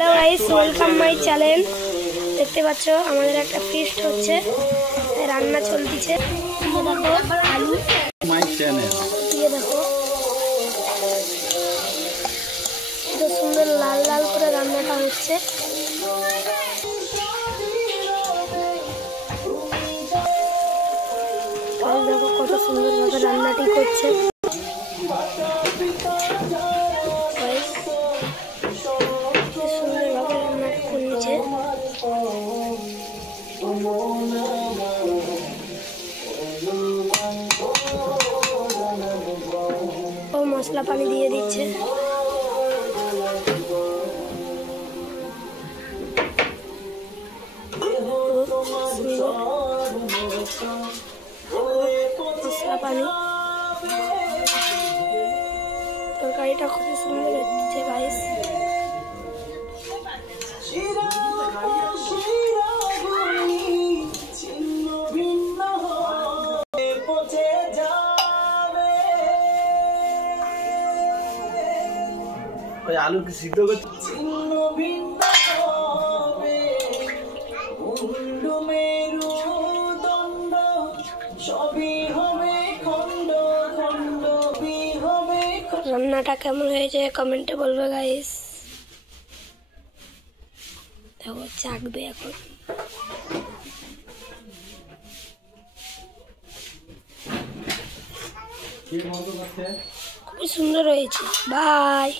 Hello guys, welcome my channel. দেখতে পাচ্ছ আমাদের একটা ফিস্ট হচ্ছে, রান্না চলতেছে। দেখো আলু মাই চ্যানেল দিয়ে দেখো কত সুন্দর লাল লাল করে রান্নাটা হচ্ছে। দেখো কত সুন্দরভাবে রান্নাটি করছে। সুন্দরভাবে রান্নাটা করছে। ও মশলা পানি দিয়ে দিচ্ছে। মশলা পানি তরকারিটা খুবই সুন্দর হচ্ছে গাইস। আলু কি সিদ্ধ করছে? রান্নাটা কেমন হয়েছে কমেন্টে বলবে গাইস। দেখো চাকবে এখন। খুবই সুন্দর হয়েছে। বাই।